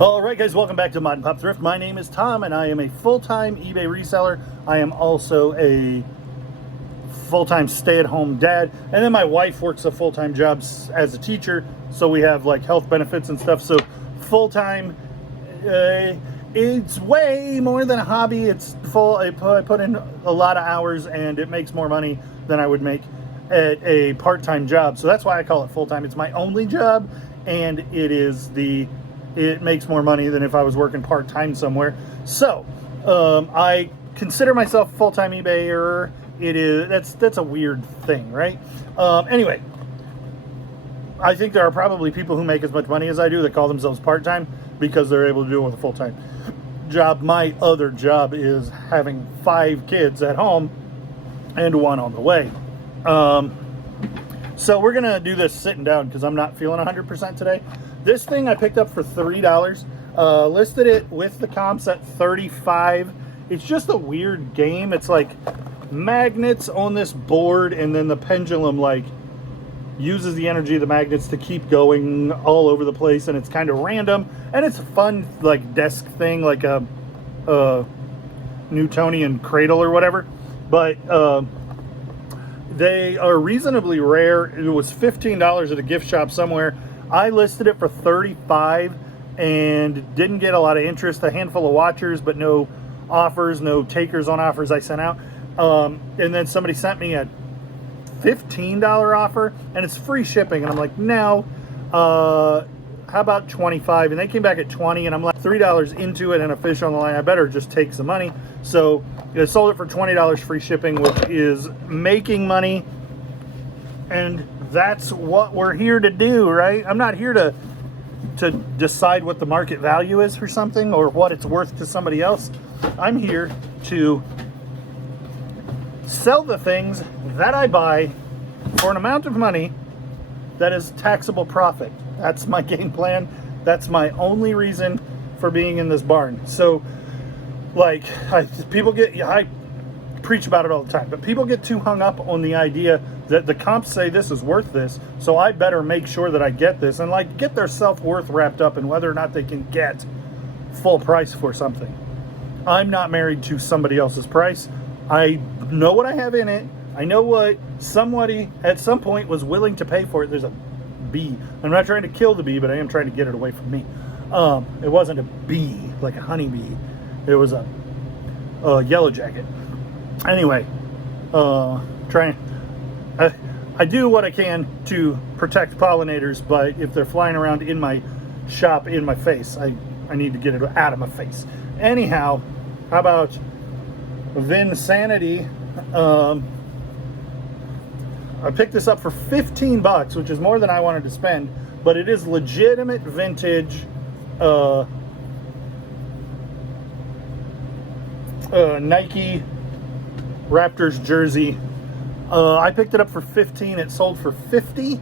All right, guys, welcome back to Mod and Pop Thrift. My name is Tom, and I am a full-time eBay reseller. I am also a full-time stay-at-home dad, and then my wife works a full-time job as a teacher, so we have like health benefits and stuff. So full-time, it's way more than a hobby. It's full. I put in a lot of hours, and it makes more money than I would make at a part-time job. So that's why I call it full-time. It's my only job, and it makes more money than if I was working part-time somewhere. So I consider myself a full-time eBayer. That's a weird thing, right? Anyway, I think there are probably people who make as much money as I do that call themselves part-time because they're able to do it with a full-time job. My other job is having 5 kids at home and 1 on the way. So we're gonna do this sitting down because I'm not feeling 100% today. This thing I picked up for $30. Listed it with the comps at $35. It's just a weird game. It's like magnets on this board, and then the pendulum like uses the energy of the magnets to keep going all over the place, and it's kind of random, and it's a fun like desk thing, like a Newtonian cradle or whatever. But they are reasonably rare. It was $15 at a gift shop somewhere. I listed it for $35 and didn't get a lot of interest. A handful of watchers, but no offers, no takers on offers I sent out. And then somebody sent me a $15 offer, and it's free shipping. And I'm like, no, how about 25? And they came back at 20, and I'm like, $3 into it and a fish on the line. I better just take some money. So I sold it for $20 free shipping, which is making money. And that's what we're here to do, right? I'm not here to decide what the market value is for something or what it's worth to somebody else. I'm here to sell the things that I buy for an amount of money that is taxable profit. That's my game plan. That's my only reason for being in this barn. So, like, I preach about it all the time, but people get too hung up on the idea that the comps say this is worth this, so I better make sure that I get this, and like get their self-worth wrapped up in whether or not they can get full price for something. I'm not married to somebody else's price. I know what I have in it. I know what somebody at some point was willing to pay for it. There's a bee. I'm not trying to kill the bee, but I am trying to get it away from me. It wasn't a bee, like a honeybee. It was a yellow jacket. Anyway, I do what I can to protect pollinators, but if they're flying around in my shop in my face, I need to get it out of my face. Anyhow, how about Vinsanity? I picked this up for $15, which is more than I wanted to spend, but it is legitimate vintage Nike Raptors jersey. I picked it up for $15. It sold for $50.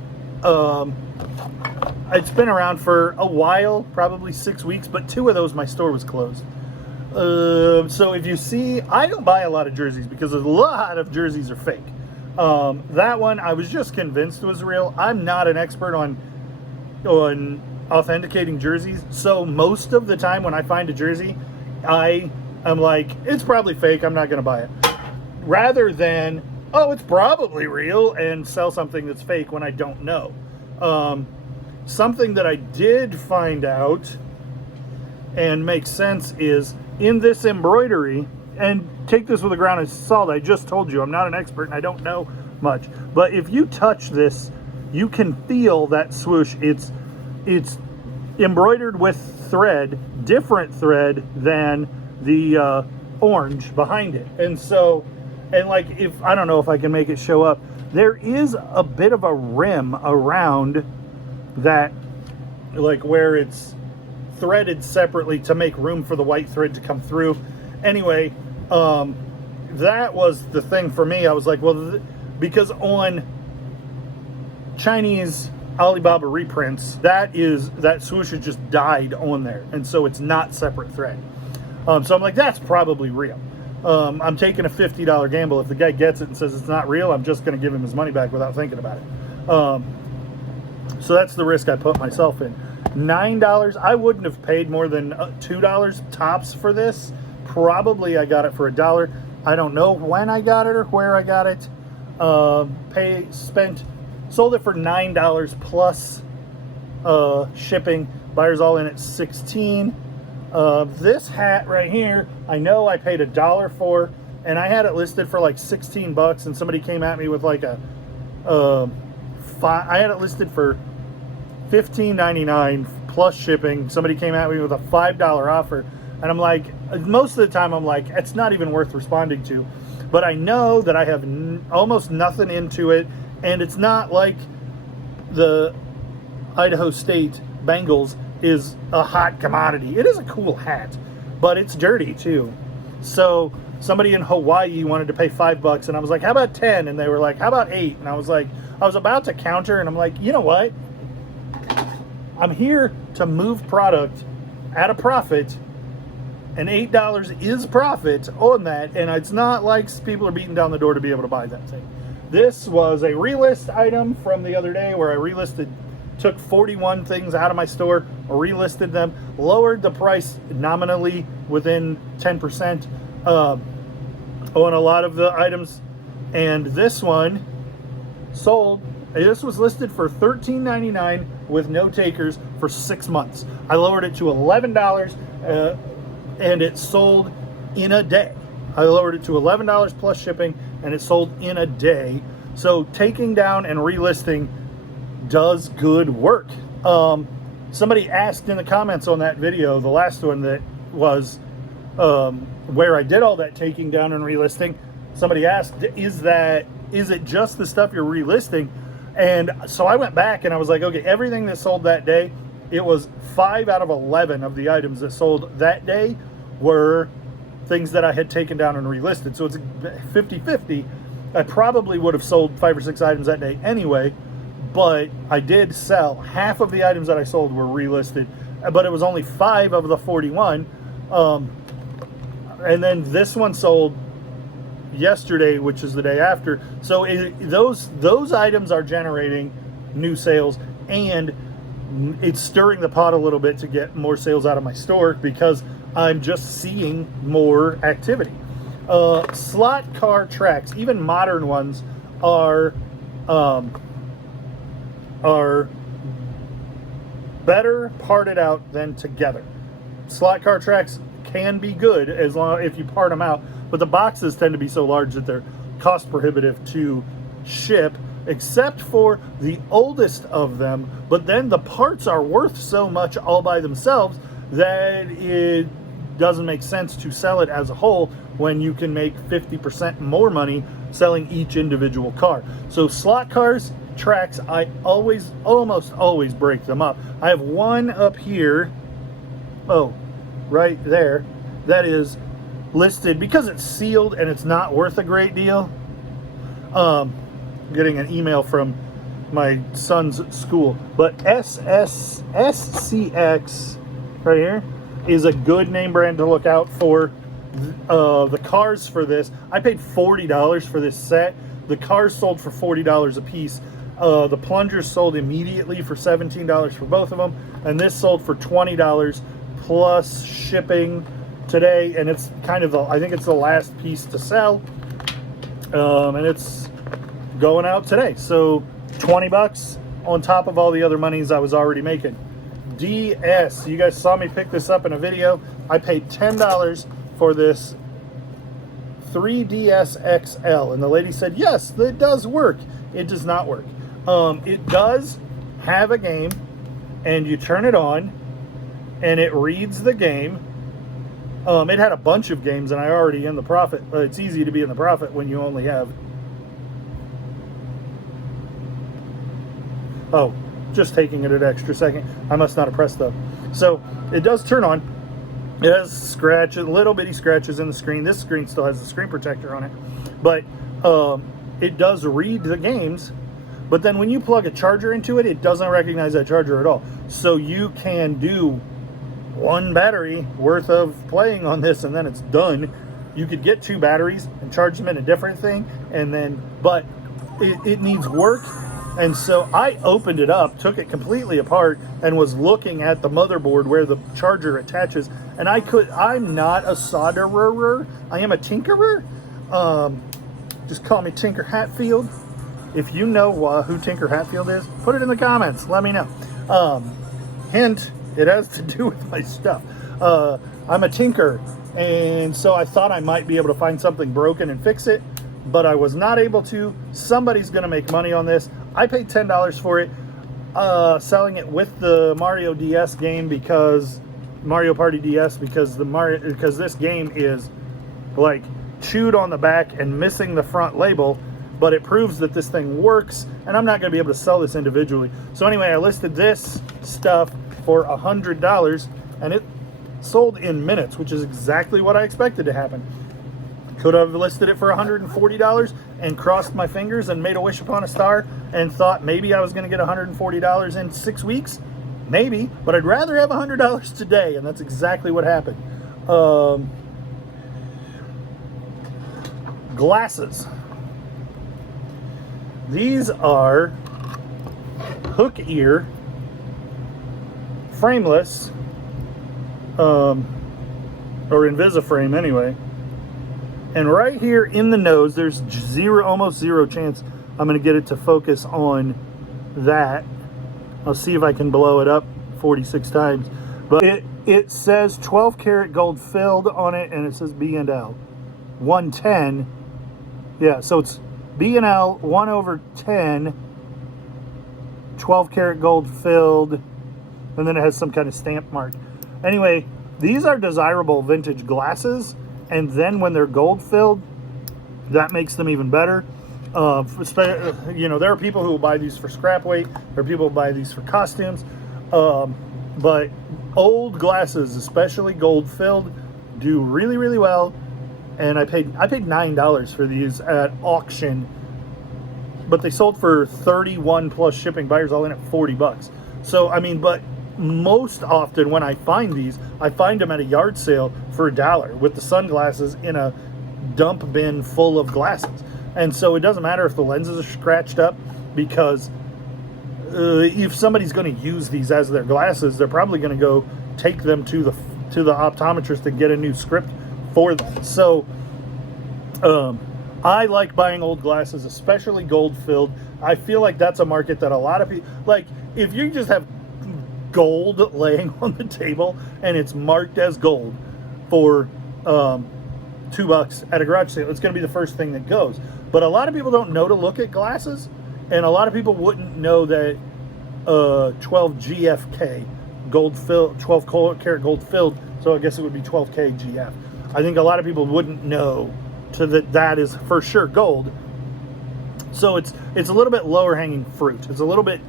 It's been around for a while, probably 6 weeks, but 2 of those my store was closed. So if you see, I don't buy a lot of jerseys because a lot of jerseys are fake. That one I was just convinced was real. I'm not an expert on authenticating jerseys, so most of the time when I find a jersey, I'm like, it's probably fake, I'm not going to buy it. Rather than, oh, it's probably real, and sell something that's fake when I don't know. Something that I did find out and makes sense is in this embroidery, and take this with a grain of salt, I just told you I'm not an expert and I don't know much, but if you touch this, you can feel that swoosh. It's embroidered with thread, different thread than the orange behind it. And so, and like, if I don't know if I can make it show up, there is a bit of a rim around that, like where it's threaded separately to make room for the white thread to come through. Anyway, that was the thing for me. I was like, well, because on Chinese Alibaba reprints, that swoosh is just dyed on there, and so it's not separate thread. So I'm like, that's probably real. I'm taking a $50 gamble. If the guy gets it and says it's not real, I'm just going to give him his money back without thinking about it. So that's the risk I put myself in. $9. I wouldn't have paid more than $2 tops for this. Probably I got it for $1. I don't know when I got it or where I got it. Sold it for $9 plus shipping. Buyers all in at $16. This hat right here, I know I paid $1 for, and I had it listed for like $16, and somebody came at me with like I had it listed for $15.99 plus shipping. Somebody came at me with a $5 offer, and I'm like, most of the time I'm like, it's not even worth responding to. But I know that I have almost nothing into it, and it's not like the Idaho State Bengals is a hot commodity. It is a cool hat, but it's dirty too. So somebody in Hawaii wanted to pay $5, and I was like, how about 10? And they were like, how about 8? And I was like, I was about to counter, and I'm like, you know what? I'm here to move product at a profit, and $8 is profit on that, and it's not like people are beating down the door to be able to buy that thing. This was a relist item from the other day where I relisted, took 41 things out of my store, relisted them, lowered the price nominally within 10% on a lot of the items, and this one sold. This was listed for $13.99 with no takers for 6 months. I lowered it to $11, and it sold in a day. I lowered it to $11 plus shipping, and it sold in a day. So taking down and relisting does good work. Somebody asked in the comments on that video, the last one that was where I did all that taking down and relisting, somebody asked, is it just the stuff you're relisting? And so I went back and I was like, okay, everything that sold that day, it was 5 out of 11 of the items that sold that day were things that I had taken down and relisted. So it's 50-50. I probably would have sold 5 or 6 items that day anyway, but I did sell. Half of the items that I sold were relisted, but it was only 5 of the 41. And then this one sold yesterday, which is the day after. So those items are generating new sales, and it's stirring the pot a little bit to get more sales out of my store because I'm just seeing more activity. Slot car tracks, even modern ones, are better parted out than together. Slot car tracks can be good as long if you part them out, but the boxes tend to be so large that they're cost prohibitive to ship, except for the oldest of them. But then the parts are worth so much all by themselves that it doesn't make sense to sell it as a whole when you can make 50% more money selling each individual car. So slot cars, tracks, I almost always break them up. I have one up here, right there, that is listed because it's sealed and it's not worth a great deal. I'm getting an email from my son's school, but SCX right here is a good name brand to look out for. The cars for this, I paid $40 for this set. The cars sold for $40 a piece. The plungers sold immediately for $17 for both of them, and this sold for $20 plus shipping today, and it's kind of I think it's the last piece to sell, and it's going out today. So $20 on top of all the other monies I was already making. DS, you guys saw me pick this up in a video. I paid $10 for this 3DS XL, and the lady said, yes, it does work. It does not work. It does have a game, and you turn it on, and it reads the game. It had a bunch of games, and I already in the profit. It's easy to be in the profit when you only have... Oh, just taking it an extra second. I must not have pressed though. So it does turn on. It has scratches, little bitty scratches in the screen. This screen still has the screen protector on it, but it does read the games. But then when you plug a charger into it, it doesn't recognize that charger at all. So you can do one battery worth of playing on this, and then it's done. You could get 2 batteries and charge them in a different thing, and then, but it needs work. And so I opened it up, took it completely apart, and was looking at the motherboard where the charger attaches. And I'm not a solderer, I am a tinkerer. Just call me Tinker Hatfield. If you know who Tinker Hatfield is, put it in the comments, let me know. Hint, it has to do with my stuff. I'm a tinker, and so I thought I might be able to find something broken and fix it, but I was not able to. Somebody's gonna make money on this. I paid $10 for it, selling it with the Mario DS game, because Mario Party DS, because this game is like chewed on the back and missing the front label, but it proves that this thing works, and I'm not going to be able to sell this individually. So anyway, I listed this stuff for $100, and it sold in minutes, which is exactly what I expected to happen. Could have listed it for $140 and crossed my fingers and made a wish upon a star and thought maybe I was going to get $140 in 6 weeks. Maybe, but I'd rather have $100 today, and that's exactly what happened. Glasses. These are hook ear, frameless, or Invisiframe anyway. And right here in the nose, there's almost zero chance I'm going to get it to focus on that. I'll see if I can blow it up 46 times. But it says 12 karat gold filled on it, and it says B&L 110. Yeah, so it's B&L 1/10, 12 karat gold filled, and then it has some kind of stamp mark. Anyway, these are desirable vintage glasses, and then when they're gold filled, that makes them even better. You know, there are people who will buy these for scrap weight. There are people who buy these for costumes. But old glasses, especially gold filled, do really, really well. And I paid $9 for these at auction, but they sold for 31 plus shipping, buyers all in at $40. So I mean, but most often when I find these, I find them at a yard sale for $1 with the sunglasses in a dump bin full of glasses. And so it doesn't matter if the lenses are scratched up, because if somebody's going to use these as their glasses, they're probably going to go take them to the optometrist to get a new script for them. So I like buying old glasses, especially gold filled. I feel like that's a market that a lot of people like. If you just have gold laying on the table and it's marked as gold for $2 at a garage sale, it's going to be the first thing that goes. But a lot of people don't know to look at glasses, and a lot of people wouldn't know that 12 GFK gold filled, 12 karat gold filled, so I guess it would be 12K GF. I think a lot of people wouldn't know that is for sure gold. So it's a little bit lower hanging fruit. It's a little bit,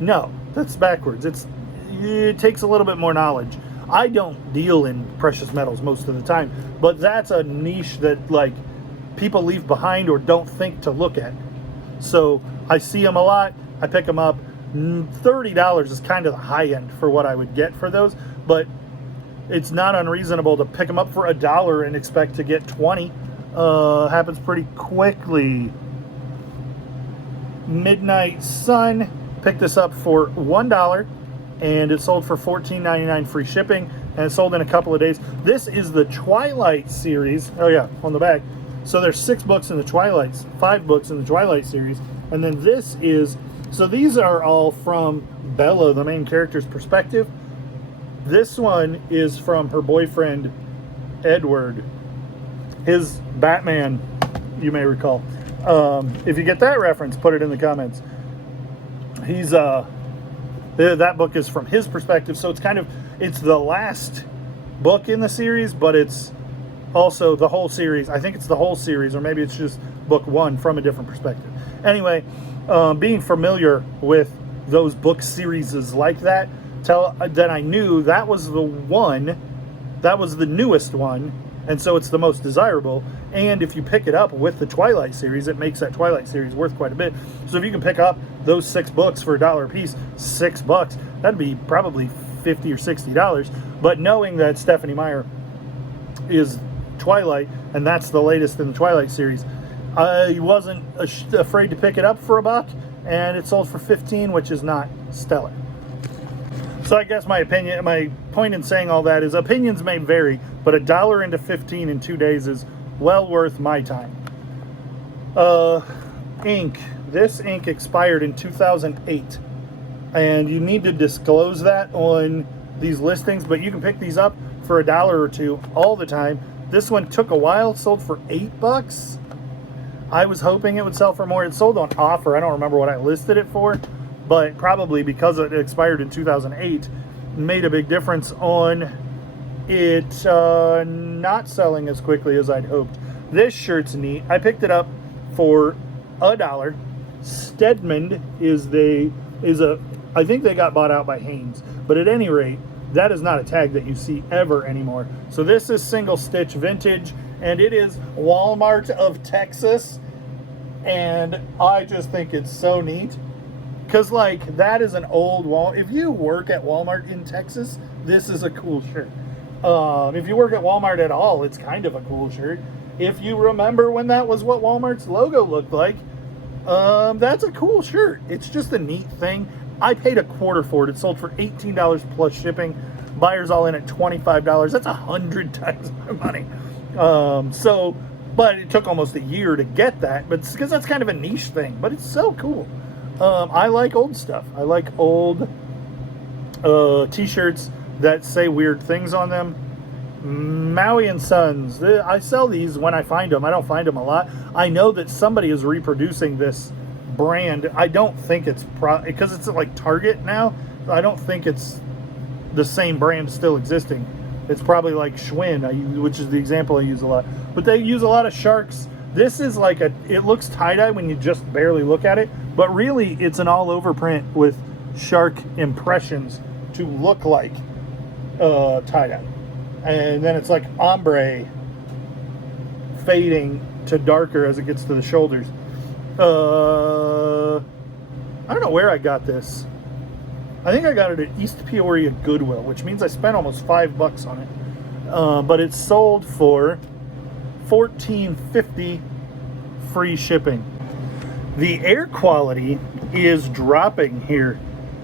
no, that's backwards. It takes a little bit more knowledge. I don't deal in precious metals most of the time, but that's a niche that like people leave behind or don't think to look at. So I see them a lot. I pick them up. $30 is kind of the high end for what I would get for those, but it's not unreasonable to pick them up for $1 and expect to get 20. Happens pretty quickly. Midnight Sun, picked this up for $1, and it sold for $14.99 free shipping, and it sold in a couple of days. This is the Twilight series. Oh yeah, on the back. So there's 6 books in the Twilight, 5 books in the Twilight series, and then this is, so these are all from Bella, the main character's perspective. This one is from her boyfriend, Edward, his Batman, you may recall. If you get that reference, put it in the comments. He's, that book is from his perspective, so it's the last book in the series, but it's also the whole series. I think it's the whole series, or maybe it's just book 1 from a different perspective. Anyway, being familiar with those book series like that, then I knew that was the one, that was the newest one, and so it's the most desirable. And if you pick it up with the Twilight series, it makes that Twilight series worth quite a bit. So if you can pick up those 6 books for $1 a piece, $6, that'd be probably $50 or $60. But knowing that Stephenie Meyer is Twilight, and that's the latest in the Twilight series, I wasn't afraid to pick it up for $1, and it sold for 15, which is not stellar. So I guess my point in saying all that is opinions may vary, but $1 into 15 in 2 days is well worth my time. Ink. This ink expired in 2008, and you need to disclose that on these listings, but you can pick these up for $1 or $2 all the time. This one took a while, sold for $8. I was hoping it would sell for more. It sold on offer. I don't remember what I listed it for, but probably because it expired in 2008, made a big difference on it not selling as quickly as I'd hoped. This shirt's neat. I picked it up for $1. Stedman I think they got bought out by Hanes, but at any rate, that is not a tag that you see ever anymore. So this is single stitch vintage, and it is Walmart of Texas, and I just think it's so neat. Because, like, that is an old if you work at Walmart in Texas, this is a cool shirt. If you work at Walmart at all, it's kind of a cool shirt. If you remember when that was what Walmart's logo looked like, that's a cool shirt. It's just a neat thing. I paid $0.25 for it. It sold for $18 plus shipping. Buyers all in at $25. That's 100 times my money. But it took almost a year to get that. But because that's kind of a niche thing. But it's so cool. I like old stuff. I like old t-shirts that say weird things on them. Maui and Sons. I sell these when I find them. I don't find them a lot. I know that somebody is reproducing this brand. I don't think it's because it's like Target now. I don't think it's the same brand still existing. It's probably like Schwinn, which is the example I use a lot. But they use a lot of sharks. This is like it looks tie-dye when you just barely look at it, but really it's an all-over print with shark impressions to look like tie-dye. And then it's like ombre fading to darker as it gets to the shoulders. I don't know where I got this. I think I got it at East Peoria Goodwill, which means I spent almost $5 on it. But it's sold for $14.50 free shipping. The air quality is dropping here.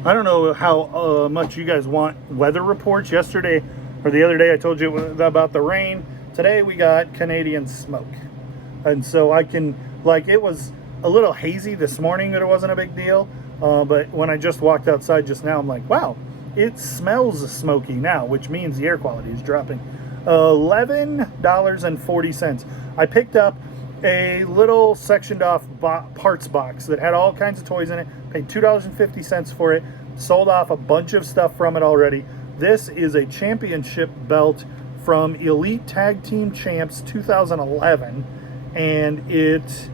I don't know how much you guys want weather reports. Yesterday or the other day I told you about the rain. Today we got Canadian smoke. And so I can, like, it was a little hazy this morning, but it wasn't a big deal. But when I just walked outside just now, I'm like, wow, it smells smoky now, which means the air quality is dropping. $11.40. I picked up a little sectioned off parts box that had all kinds of toys in it. Paid $2.50 for it. Sold off a bunch of stuff from it already. This is a championship belt from Elite Tag Team Champs 2011, and it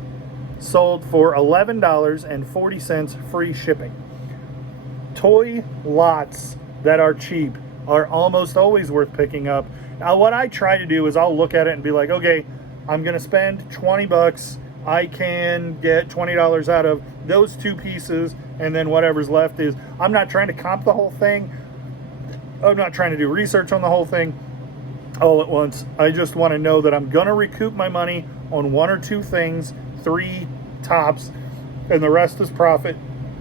sold for $11.40 free shipping. Toy lots that are cheap are almost always worth picking up. Now, what I try to do is I'll look at it and be like, okay, I'm going to spend $20. I can get $20 out of those two pieces, and then whatever's left is, I'm not trying to comp the whole thing. I'm not trying to do research on the whole thing all at once. I just want to know that I'm going to recoup my money on one or two things, 3 tops, and the rest is profit.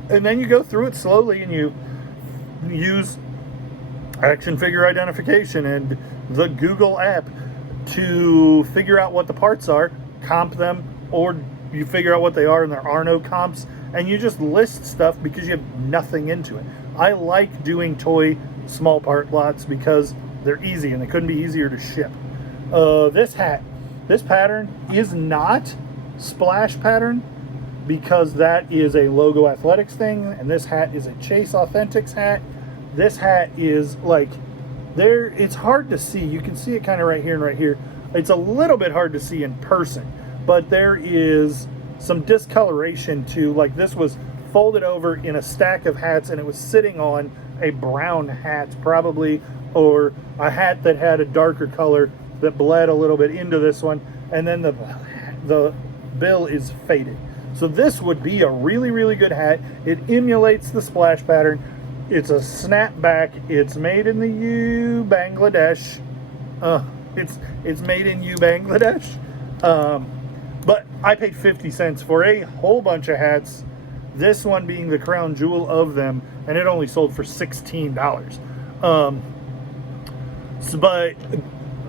And then you go through it slowly and you use action figure identification and the Google app to figure out what the parts are, comp them, or you figure out what they are and there are no comps, and you just list stuff because you have nothing into it. I like doing toy small part lots because they're easy and they couldn't be easier to ship. This hat, this pattern is not splash pattern because that is a Logo Athletics thing, and this hat is a Chase Authentics hat. This hat is like, it's hard to see. You can see it kind of right here and right here. It's a little bit hard to see in person, but there is some discoloration to, like, this was folded over in a stack of hats and it was sitting on a brown hat probably, or a hat that had a darker color that bled a little bit into this one, and then the bill is faded. So this would be a really, really good hat. It emulates the splash pattern. It's a snapback. It's made in the Bangladesh. It's made in Bangladesh. But I paid 50 cents for a whole bunch of hats This one being the crown jewel of them, and it only sold for $16. But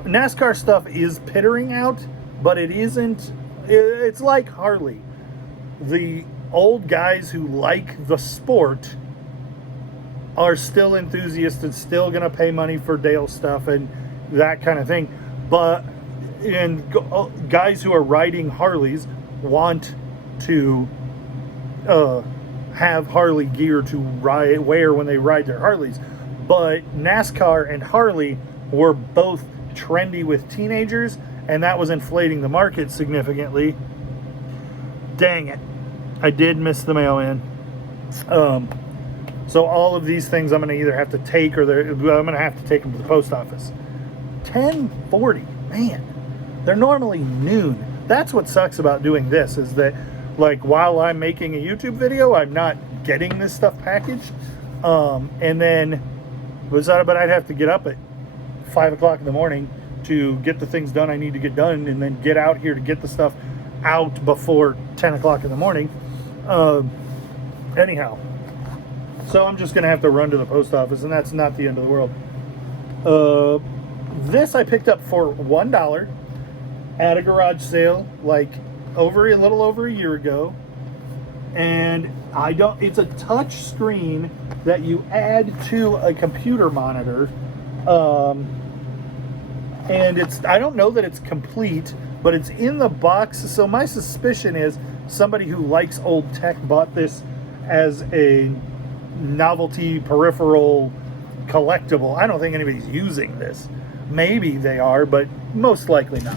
NASCAR stuff is pittering out, but it isn't. It's like Harley. The old guys who like the sport are still enthusiasts and still going to pay money for Dale stuff and that kind of thing. But guys who are riding Harleys want to have Harley gear to wear when they ride their Harleys. But NASCAR and Harley were both trendy with teenagers, and that was inflating the market significantly. Dang it. I did miss the mail-in. So all of these things I'm going to either have to take, or I'm going to have to take them to the post office. 10:40, man. They're normally noon. That's what sucks about doing this, is that, like, while I'm making a YouTube video, I'm not getting this stuff packaged. And then, but I'd have to get up at 5 o'clock in the morning to get the things done I need to get done, and then get out here to get the stuff out before 10 o'clock in the morning. Anyhow, so I'm just going to have to run to the post office, and that's not the end of the world. This I picked up for $1 at a garage sale, like a little over a year ago. And it's a touch screen that you add to a computer monitor. And I don't know that it's complete, but it's in the box. So my suspicion is somebody who likes old tech bought this as a novelty peripheral collectible. I don't think anybody's using this. Maybe they are, but most likely not.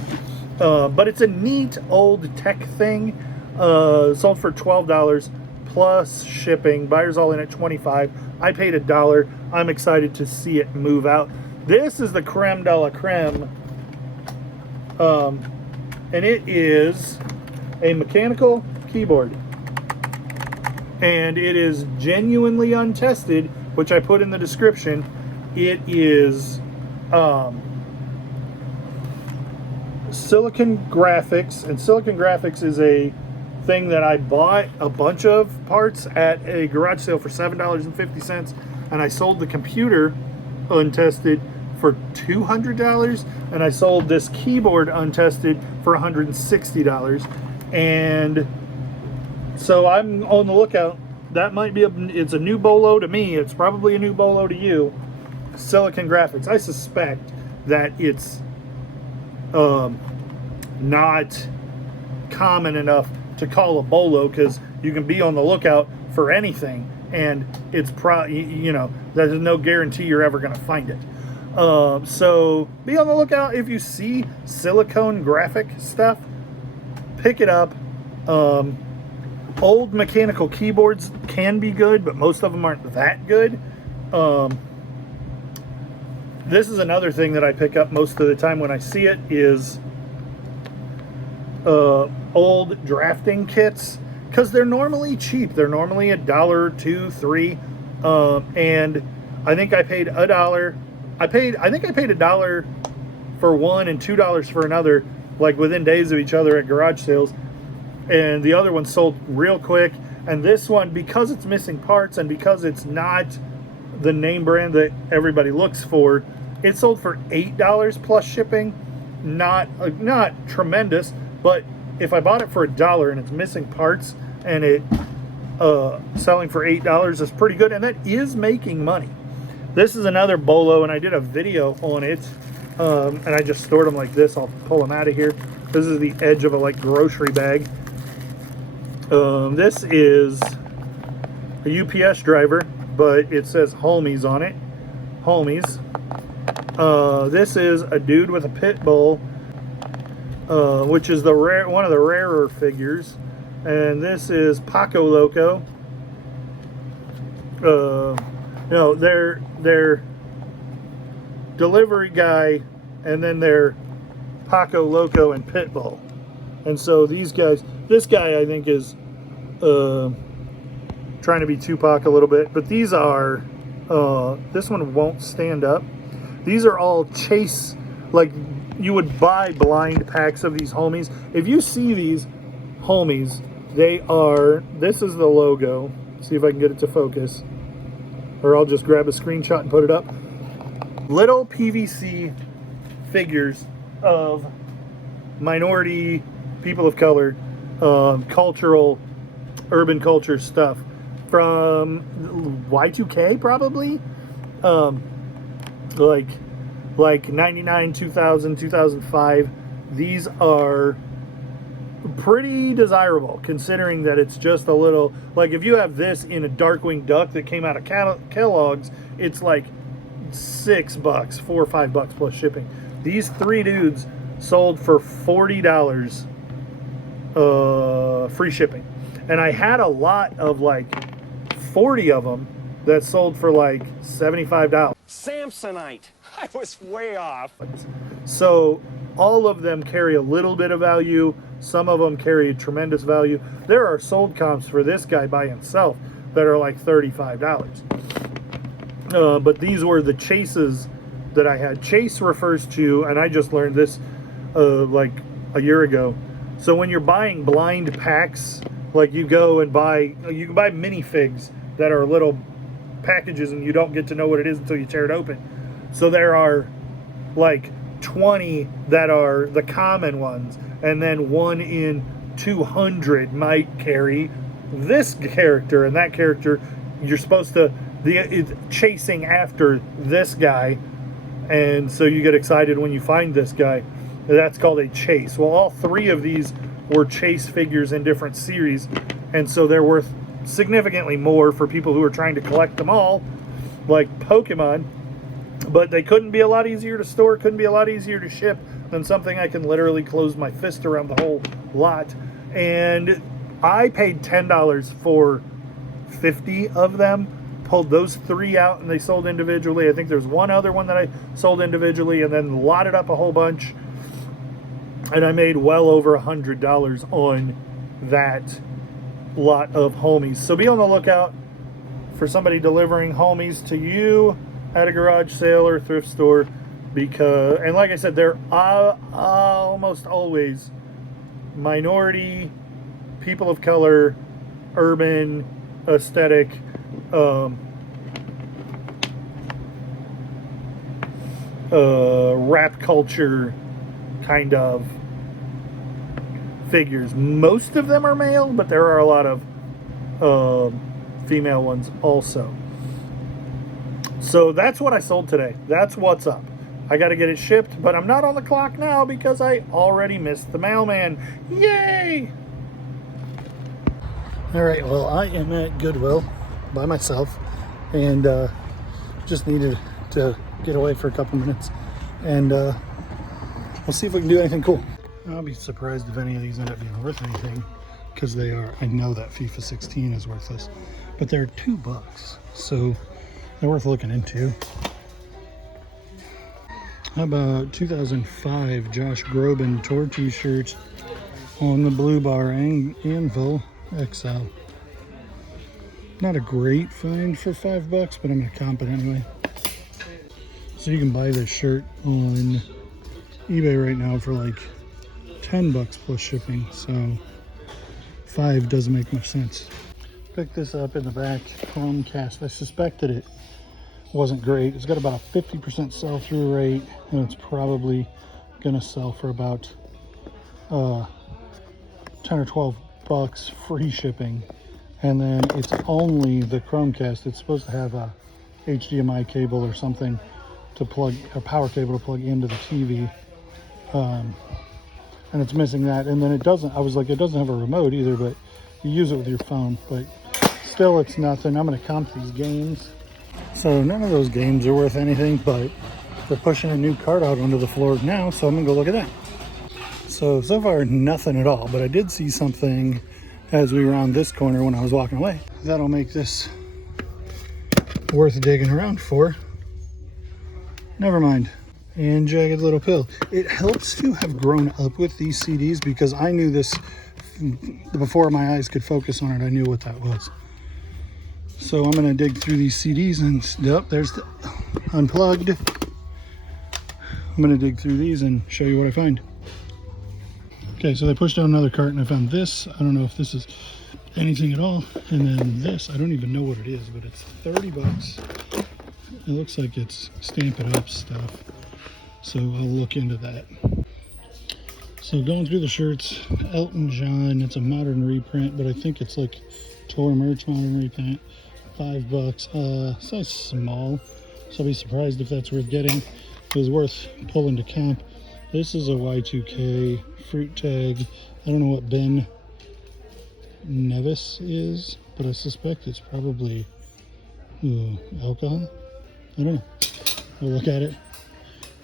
But it's a neat old tech thing. Sold for $12 plus shipping. Buyers all in at $25. I paid $1. I'm excited to see it move out. This is the creme de la creme. And it is a mechanical keyboard. And it is genuinely untested, which I put in the description. It is Silicon Graphics, and Silicon Graphics is a thing that I bought a bunch of parts at a garage sale for $7.50, and I sold the computer untested for $200, and I sold this keyboard untested for $160. And so I'm on the lookout. That might be it's a new bolo to me. It's probably a new bolo to you. Silicon Graphics. I suspect that it's not common enough to call a bolo, because you can be on the lookout for anything, and it's there's no guarantee you're ever going to find it. So be on the lookout. If you see silicone graphic stuff, pick it up. Old mechanical keyboards can be good, but most of them aren't that good. This is another thing that I pick up most of the time when I see it, is old drafting kits, because they're normally cheap. They're normally $1, $2, $3, and I think I paid $1. I think I paid $1 for one and $2 for another, like within days of each other at garage sales. And the other one sold real quick. And this one, because it's missing parts and because it's not the name brand that everybody looks for, it sold for $8 plus shipping. Not tremendous, but if I bought it for $1 and it's missing parts and it selling for $8 is pretty good, and that is making money. This is another bolo, and I did a video on it, and I just stored them like this. I'll pull them out of here. This is the edge of a grocery bag. This is a UPS driver, but it says Homies on it. Homies. This is a dude with a pit bull, which is one of the rarer figures. And this is Paco Loco. No, they're delivery guy, and then they're Paco Loco and Pitbull. And so these guys, this guy I think is trying to be Tupac a little bit, but these are this one won't stand up. These are all chase, like you would buy blind packs of these Homies. If you see these Homies They are, this is the logo. See if I can get it to focus. Or I'll just grab a screenshot and put it up. Little PVC figures of minority, people of color, cultural, urban culture stuff from Y2K probably. Like 99, 2000, 2005. These are pretty desirable considering that it's just a little, like if you have this in a Darkwing Duck that came out of Kellogg's, it's like $6, $4 or $5 plus shipping. These three dudes sold for $40 free shipping, and I had a lot of like 40 of them that sold for like $75. Samsonite. I was way off. So all of them carry a little bit of value. Some of them carry tremendous value. There are sold comps for this guy by himself that are like $35. But these were the chases that I had. Chase refers to, and I just learned this like a year ago. So when you're buying blind packs, like you go and buy, you can buy minifigs that are little packages and you don't get to know what it is until you tear it open. So there are like 20 that are the common ones, and then 1 in 200 might carry this character, and that character you're supposed to it's chasing after this guy, and so you get excited when you find this guy. That's called a chase. Well, all three of these were chase figures in different series, and so they're worth significantly more for people who are trying to collect them all, like Pokemon. But they couldn't be a lot easier to store, couldn't be a lot easier to ship than something I can literally close my fist around the whole lot. And I paid $10 for 50 of them, pulled those three out, and they sold individually. I think there's one other one that I sold individually, and then lotted up a whole bunch. And I made well over $100 on that lot of homies. So be on the lookout for somebody delivering homies to you at a garage sale or thrift store, because, and like I said, they're almost always minority, people of color, urban, aesthetic, rap culture kind of figures. Most of them are male, but there are a lot of female ones also. So that's what I sold today. That's what's up. I got to get it shipped, but I'm not on the clock now because I already missed the mailman. Yay! All right, well, I am at Goodwill by myself, and just needed to get away for a couple minutes, and we'll see if we can do anything cool. I'll be surprised if any of these end up being worth anything, because they are, I know that FIFA 16 is worthless, but they're $2, so they're worth looking into. How about 2005 Josh Groban tour t-shirt on the Blue Bar Anvil XL. Not a great find for $5, but I'm gonna comp it anyway. So you can buy this shirt on eBay right now for like $10 plus shipping, so $5 doesn't make much sense. Picked this up in the back, Chromecast. I suspected it wasn't great. It's got about a 50% sell-through rate, and it's probably gonna sell for about 10 or $12 free shipping. And then it's only the Chromecast. It's supposed to have a HDMI cable or something to plug, a power cable to plug into the TV, and it's missing that. And then it doesn't, I was like, it doesn't have a remote either, but you use it with your phone, but still it's nothing. I'm gonna comp these games. So none of those games are worth anything, but they're pushing a new cart out onto the floor now, so I'm gonna go look at that. So far nothing at all, but I did see something as we were on this corner when I was walking away. That'll make this worth digging around for. Never mind. And Jagged Little Pill. It helps to have grown up with these CDs, because I knew this before my eyes could focus on it. I knew what that was. So I'm gonna dig through these CDs, and yep, there's the Unplugged. I'm gonna dig through these and show you what I find. Okay, so they pushed out another cart and I found this. I don't know if this is anything at all. And then this, I don't even know what it is, but it's 30 bucks. It looks like it's Stamp It Up stuff. So I'll look into that. So going through the shirts, Elton John, it's a modern reprint, but I think it's like tour merch modern reprint. 5 bucks, size small. So I'll be surprised if that's worth getting. It was worth pulling to comp. This is a Y2K fruit tag. I don't know what Ben Nevis is, but I suspect it's probably alcohol. I don't know. We'll look at it.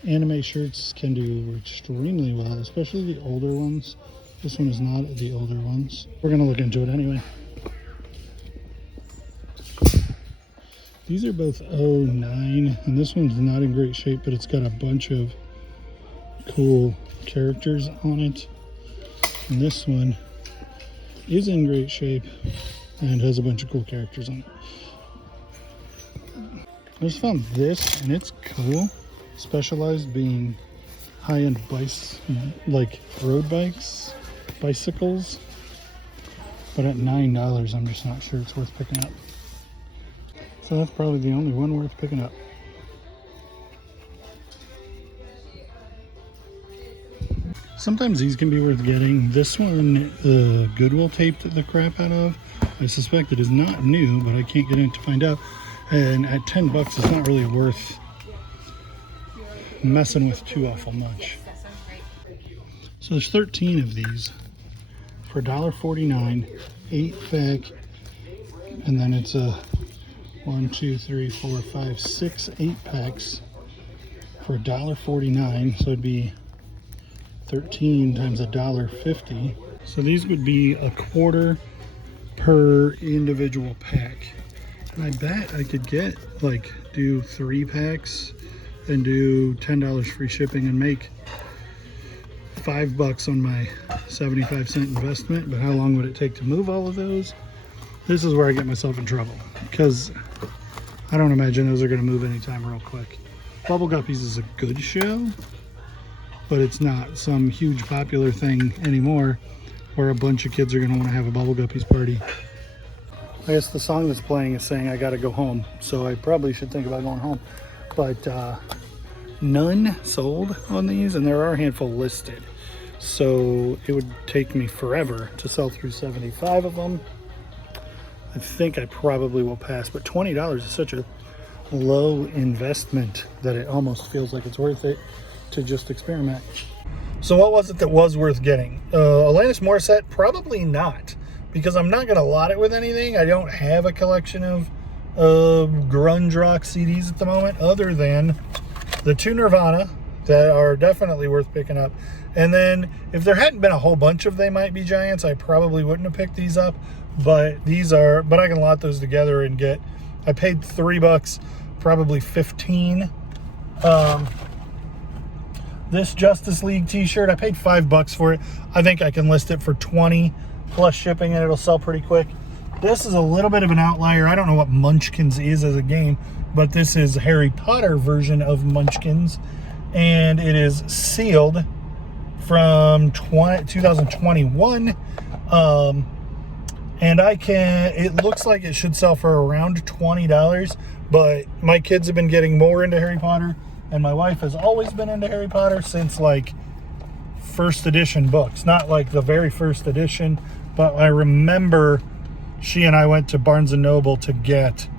Anime shirts can do extremely well, especially the older ones. This one is not the older ones. We're gonna look into it anyway. These are both 09, and this one's not in great shape, but it's got a bunch of cool characters on it. And this one is in great shape and has a bunch of cool characters on it. I just found this, and it's cool. Specialized being high-end bikes, like road bikes, bicycles. But at $9, I'm just not sure it's worth picking up. So that's probably the only one worth picking up. Sometimes these can be worth getting. This one, Goodwill taped the crap out of. I suspect it is not new, but I can't get in to find out. And at 10 bucks, it's not really worth messing with too awful much. So there's 13 of these for $1.49, 8-pack, and then it's a 1, 2, 3, 4, 5, 6, 8 packs for $1.49. So it'd be 13 times $1.50. So these would be a quarter per individual pack. And I bet I could get like do 3 packs and do $10 free shipping and make $5 on my 75-cent investment. But how long would it take to move all of those? This is where I get myself in trouble, because I don't imagine those are going to move anytime real quick. Bubble Guppies is a good show, but it's not some huge popular thing anymore where a bunch of kids are going to want to have a Bubble Guppies party. I guess the song that's playing is saying I got to go home, so I probably should think about going home. But none sold on these, and there are a handful listed. So it would take me forever to sell through 75 of them. I think I probably will pass, but $20 is such a low investment that it almost feels like it's worth it to just experiment. So what was it that was worth getting? Alanis Morissette? Probably not, because I'm not going to lot it with anything. I don't have a collection of grunge rock CDs at the moment, other than the 2 Nirvana that are definitely worth picking up. And then if there hadn't been a whole bunch of They Might Be Giants, I probably wouldn't have picked these up. But I can lot those together and get, I paid $3, probably 15. This Justice League t-shirt, I paid $5 for it. I think I can list it for 20 plus shipping, and it'll sell pretty quick. This is a little bit of an outlier. I don't know what Munchkins is as a game, but this is a Harry Potter version of Munchkins, and it is sealed from 2021. And it looks like it should sell for around $20, but my kids have been getting more into Harry Potter, and my wife has always been into Harry Potter since like first edition books. Not like the very first edition, but I remember she and I went to Barnes & Noble to get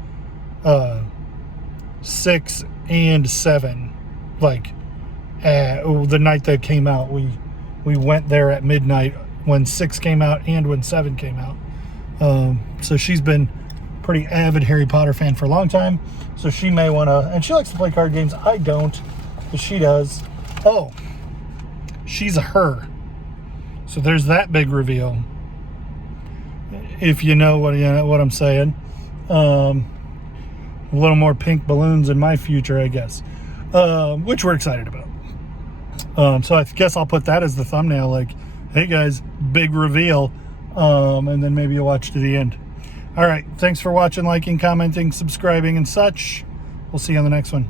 6 and 7, like the night that came out. We went there at midnight when 6 came out and when 7 came out. So she's been pretty avid Harry Potter fan for a long time, so she may want to, and she likes to play card games. I don't, but she does. Oh, she's a her. So there's that big reveal, if you know what I'm saying. A little more pink balloons in my future, I guess, which we're excited about. So I guess I'll put that as the thumbnail, like, hey guys, big reveal. And then maybe you'll watch to the end. All right, thanks for watching, liking, commenting, subscribing, and such. We'll see you on the next one.